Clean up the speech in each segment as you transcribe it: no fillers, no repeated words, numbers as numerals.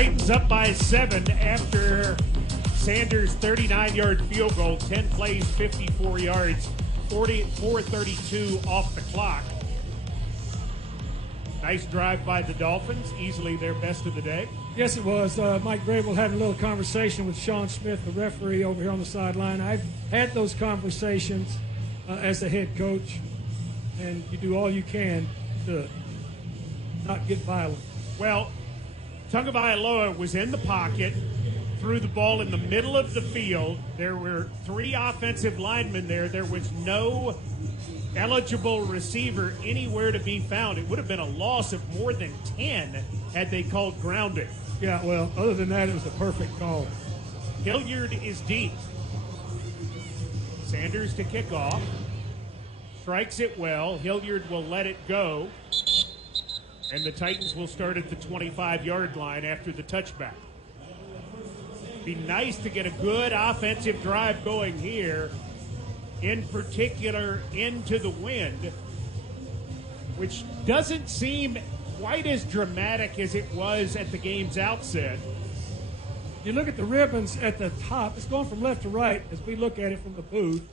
Titans up by 7 after Sanders' 39-yard field goal. 10 plays, 54 yards, 4:32 off the clock. Nice drive by the Dolphins, easily their best of the day. Yes, it was. Mike Grable had a little conversation with Sean Smith, the referee over here on the sideline. I've had those conversations as the head coach, and you do all you can to not get violent. Well, Tagovailoa was in the pocket, threw the ball in the middle of the field. There were 3 offensive linemen there. There was no eligible receiver anywhere to be found. It would have been a loss of more than 10 had they called grounding. Yeah, well, other than that, it was a perfect call. Hilliard is deep. Sanders to kick off. Strikes it well. Hilliard will let it go. And the Titans will start at the 25-yard line after the touchback. Be nice to get a good offensive drive going here, in particular into the wind, which doesn't seem quite as dramatic as it was at the game's outset. You look at the ribbons at the top. It's going from left to right as we look at it from the booth.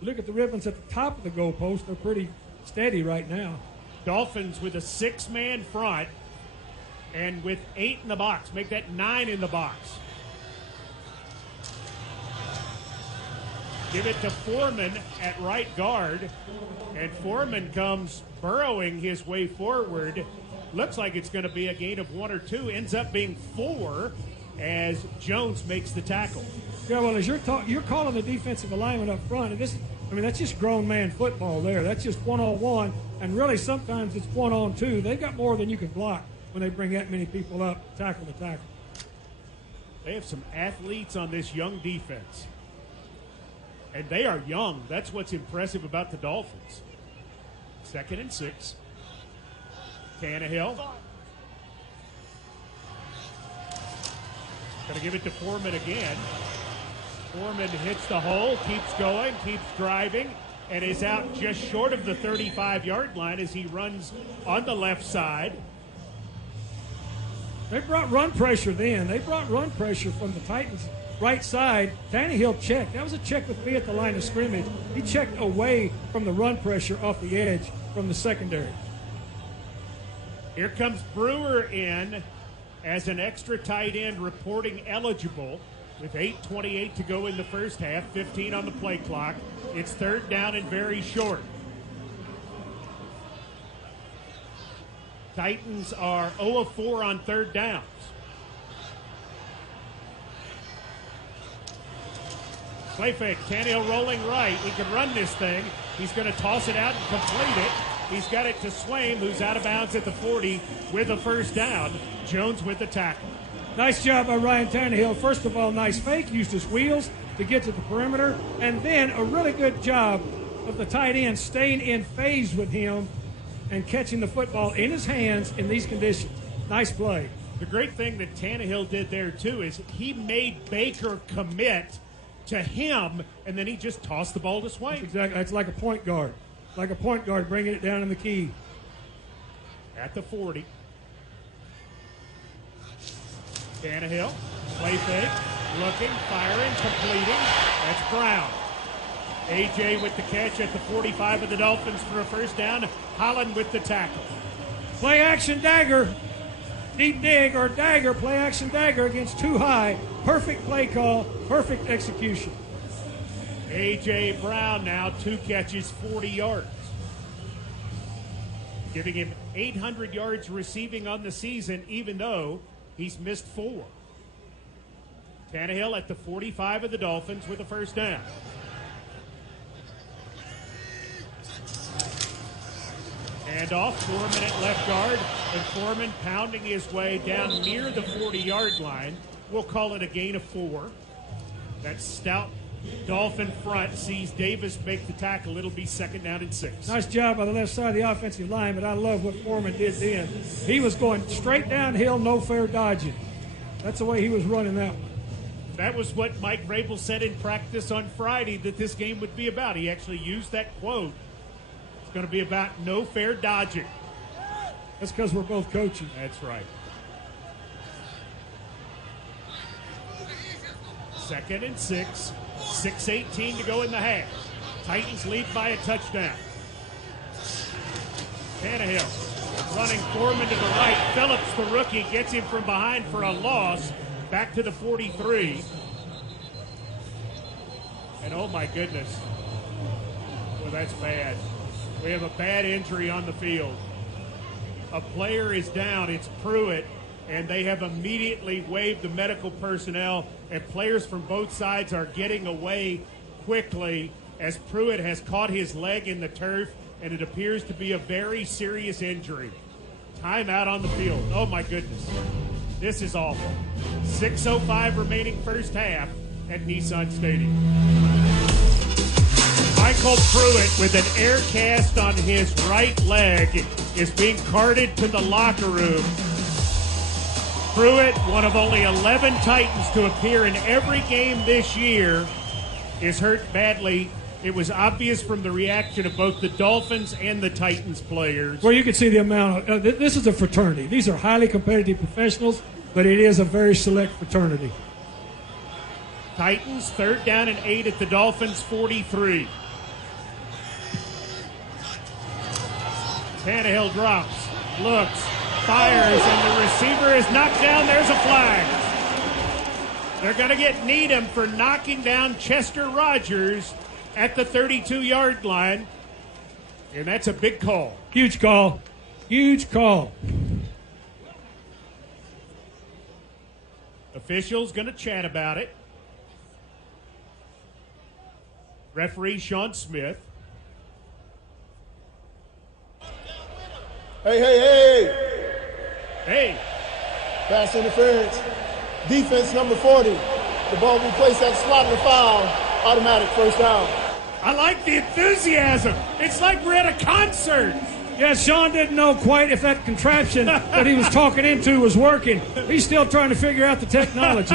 You look at the ribbons at the top of the goalpost. They're pretty steady right now. Dolphins with a 6-man front and with 8 in the box. Make that 9 in the box. Give it to Foreman at right guard. And Foreman comes burrowing his way forward. Looks like it's going to be a gain of 1 or 2. Ends up being 4 as Jones makes the tackle. Yeah, well, as you're calling the defensive alignment up front, and that's just grown man football there. That's just one-on-one, and really sometimes it's one-on-two. They've got more than you can block when they bring that many people up, tackle to tackle. They have some athletes on this young defense. And they are young. That's what's impressive about the Dolphins. 2nd and 6. Tannehill. Going to give it to Foreman again. Foreman hits the hole, keeps going, keeps driving, and is out just short of the 35-yard line as he runs on the left side. They brought run pressure then. They brought run pressure from the Titans' right side. Tannehill checked. That was a check with me at the line of scrimmage. He checked away from the run pressure off the edge from the secondary. Here comes Brewer in as an extra tight end reporting eligible with 8:28 to go in the first half, 15 on the play clock. It's 3rd down and very short. Titans are 0 of 4 on 3rd downs. Play fake. Tannehill rolling right. He can run this thing. He's going to toss it out and complete it. He's got it to Swaim, who's out of bounds at the 40 with a 1st down. Jones with the tackle. Nice job by Ryan Tannehill. First of all, nice fake. Used his wheels to get to the perimeter. And then a really good job of the tight end staying in phase with him and catching the football in his hands in these conditions. Nice play. The great thing that Tannehill did there, too, is he made Baker commit to him, and then he just tossed the ball to Swaim. Exactly. It's like a point guard. Like a point guard bringing it down in the key. At the 40. Tannehill, play fake, looking, firing, completing. That's Brown. A.J. with the catch at the 45 of the Dolphins for a 1st down. Holland with the tackle. Play action dagger. Deep dig or dagger, play action dagger against too high. Perfect play call, perfect execution. A.J. Brown now 2 catches, 40 yards. Giving him 800 yards receiving on the season, even though he's missed 4. Tannehill at the 45 of the Dolphins with a 1st down. And off, Foreman at left guard, and Foreman pounding his way down near the 40-yard line. We'll call it a gain of 4. That stout Dolphin front sees Davis make the tackle. It'll be 2nd down and 6. Nice job on the left side of the offensive line, but I love what Foreman did then. He was going straight downhill, no fair dodging. That's the way he was running that one. That was what Mike Vrabel said in practice on Friday that this game would be about. He actually used that quote. It's going to be about no fair dodging. That's because we're both coaching. That's right. 2nd and 6. 6:18 to go in the half. Titans lead by a touchdown. Tannehill running Foreman to the right. Phillips, the rookie, gets him from behind for a loss. Back to the 43. And oh my goodness. Well, that's bad. We have a bad injury on the field. A player is down. It's Pruitt. And they have immediately waved the medical personnel, and players from both sides are getting away quickly as Pruitt has caught his leg in the turf, and it appears to be a very serious injury. Timeout on the field. Oh, my goodness. This is awful. 6:05 remaining first half at Nissan Stadium. Michael Pruitt, with an air cast on his right leg, is being carted to the locker room. Pruitt, one of only 11 Titans to appear in every game this year, is hurt badly. It was obvious from the reaction of both the Dolphins and the Titans players. Well, you can see the amount of this is a fraternity. These are highly competitive professionals, but it is a very select fraternity. Titans, 3rd down and 8 at the Dolphins' 43. Tannehill drops, looks, fires, and the receiver is knocked down. There's a flag. They're going to get Needham for knocking down Chester Rogers at the 32-yard line, and that's a big call. Huge call. Huge call. Officials going to chat about it. Referee Sean Smith. Hey. Pass interference. Defense number 40. The ball will be placed at the slot of the foul. Automatic first down. I like the enthusiasm. It's like we're at a concert. Yeah, Sean didn't know quite if that contraption that he was talking into was working. He's still trying to figure out the technology.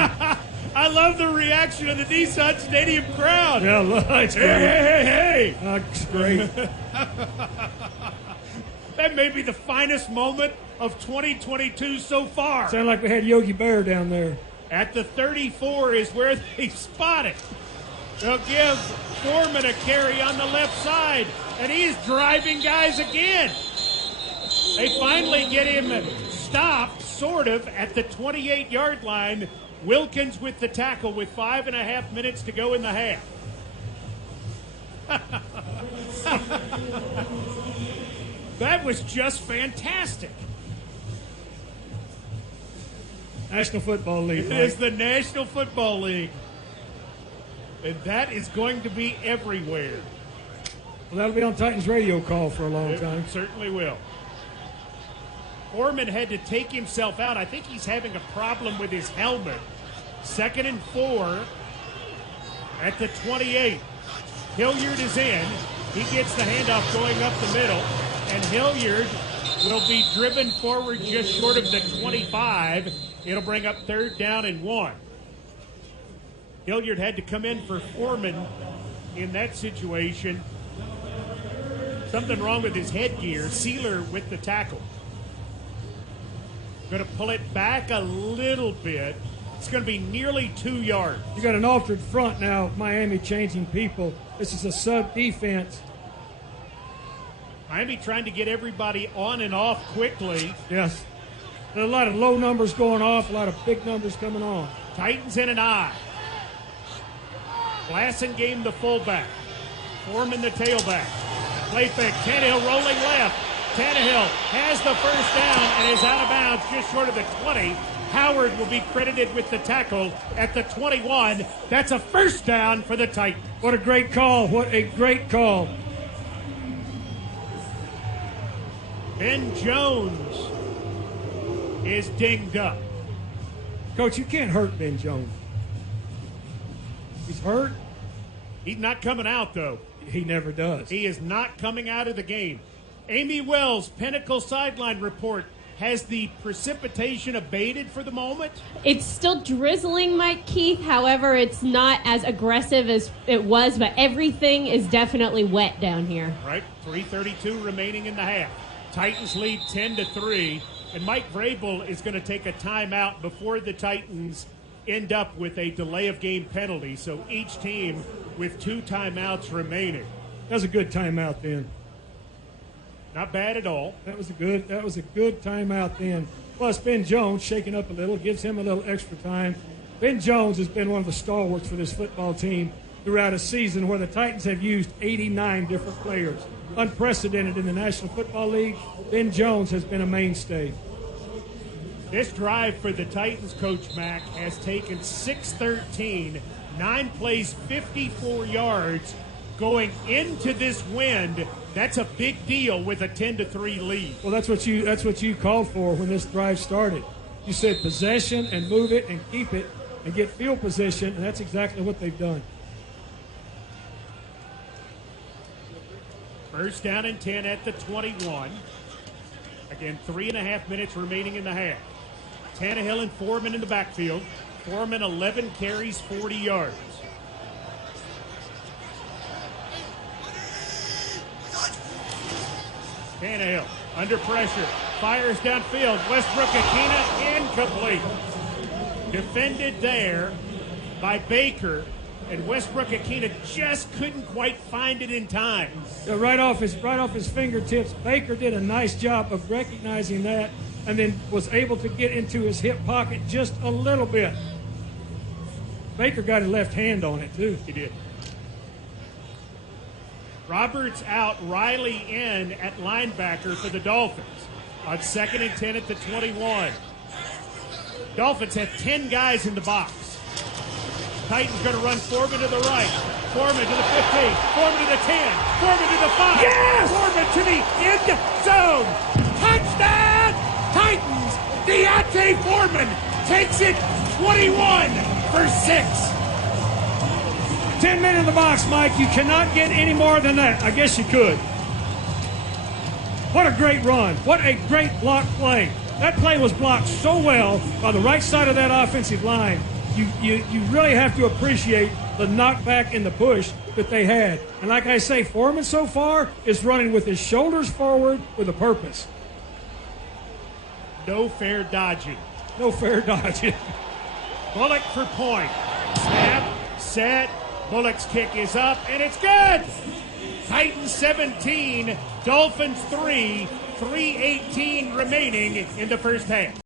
I love the reaction of the Nissan Stadium crowd. Yeah, it's great. Hey. It's great. That may be the finest moment of 2022 so far. Sound like we had Yogi Bear down there. At the 34 is where they spot it. They'll give Foreman a carry on the left side, and he's driving guys again. They finally get him stopped, sort of, at the 28-yard line. Wilkins with the tackle with 5.5 minutes to go in the half. That was just fantastic. National Football League. It is the National Football League. And that is going to be everywhere. Well, that'll be on Titans radio call for a long time. It certainly will. Foreman had to take himself out. I think he's having a problem with his helmet. 2nd and 4 at the 28. Hilliard is in. He gets the handoff going up the middle. And Hilliard will be driven forward just short of the 25. It'll bring up 3rd down and 1. Hilliard had to come in for Foreman in that situation. Something wrong with his headgear. Sealer with the tackle. Going to pull it back a little bit. It's going to be nearly 2 yards. You got an altered front now, Miami changing people. This is a sub defense. Miami trying to get everybody on and off quickly. Yes. There are a lot of low numbers going off, a lot of big numbers coming on. Titans in an eye. Blassingame the fullback. Foreman the tailback. Play fake. Tannehill rolling left. Tannehill has the first down and is out of bounds just short of the 20. Howard will be credited with the tackle at the 21. That's a first down for the Titans. What a great call. What a great call. Ben Jones is dinged up. Coach, you can't hurt Ben Jones. He's hurt. He's not coming out, though. He never does. He is not coming out of the game. Amy Wells, Pinnacle Sideline Report. Has the precipitation abated for the moment? It's still drizzling, Mike Keith. However, it's not as aggressive as it was, but everything is definitely wet down here. Right. 3:32 remaining in the half. Titans lead 10-3, and Mike Vrabel is going to take a timeout before the Titans end up with a delay of game penalty, so each team with 2 timeouts remaining. That was a good timeout then. Not bad at all. That was a good timeout then. Plus, Ben Jones shaking up a little, gives him a little extra time. Ben Jones has been one of the stalwarts for this football team throughout a season where the Titans have used 89 different players. Unprecedented in the National Football League. Ben Jones has been a mainstay. This drive for the Titans, Coach Mack, has taken 6-13, 9 plays, 54 yards. Going into this wind, that's a big deal with a 10-3 lead. Well, that's what you called for when this drive started. You said possession and move it and keep it and get field position, and that's exactly what they've done. First down and 10 at the 21. Again, 3.5 minutes remaining in the half. Tannehill and Foreman in the backfield. Foreman 11 carries, 40 yards. Tannehill under pressure, fires downfield. Westbrook-Akina incomplete. Defended there by Baker, and Westbrook-Akina just couldn't quite find it in time. Yeah, right off his fingertips, Baker did a nice job of recognizing that and then was able to get into his hip pocket just a little bit. Baker got a left hand on it, too. He did. Roberts out, Riley in at linebacker for the Dolphins on 2nd and 10 at the 21. Dolphins have 10 guys in the box. Titans going to run Foreman to the right. Foreman to the 15. Foreman to the 10. Foreman to the 5. Yes! Foreman to the end zone. Touchdown! Titans! Deontay Foreman takes it 21 for 6. 10 men in the box, Mike. You cannot get any more than that. I guess you could. What a great run. What a great block play. That play was blocked so well by the right side of that offensive line. You really have to appreciate the knockback and the push that they had. And like I say, Foreman so far is running with his shoulders forward with a purpose. No fair dodging. No fair dodging. Bullock for point. Snap, set. Bullock's kick is up, and it's good! Titans 17, Dolphins 3, 3:18 remaining in the first half.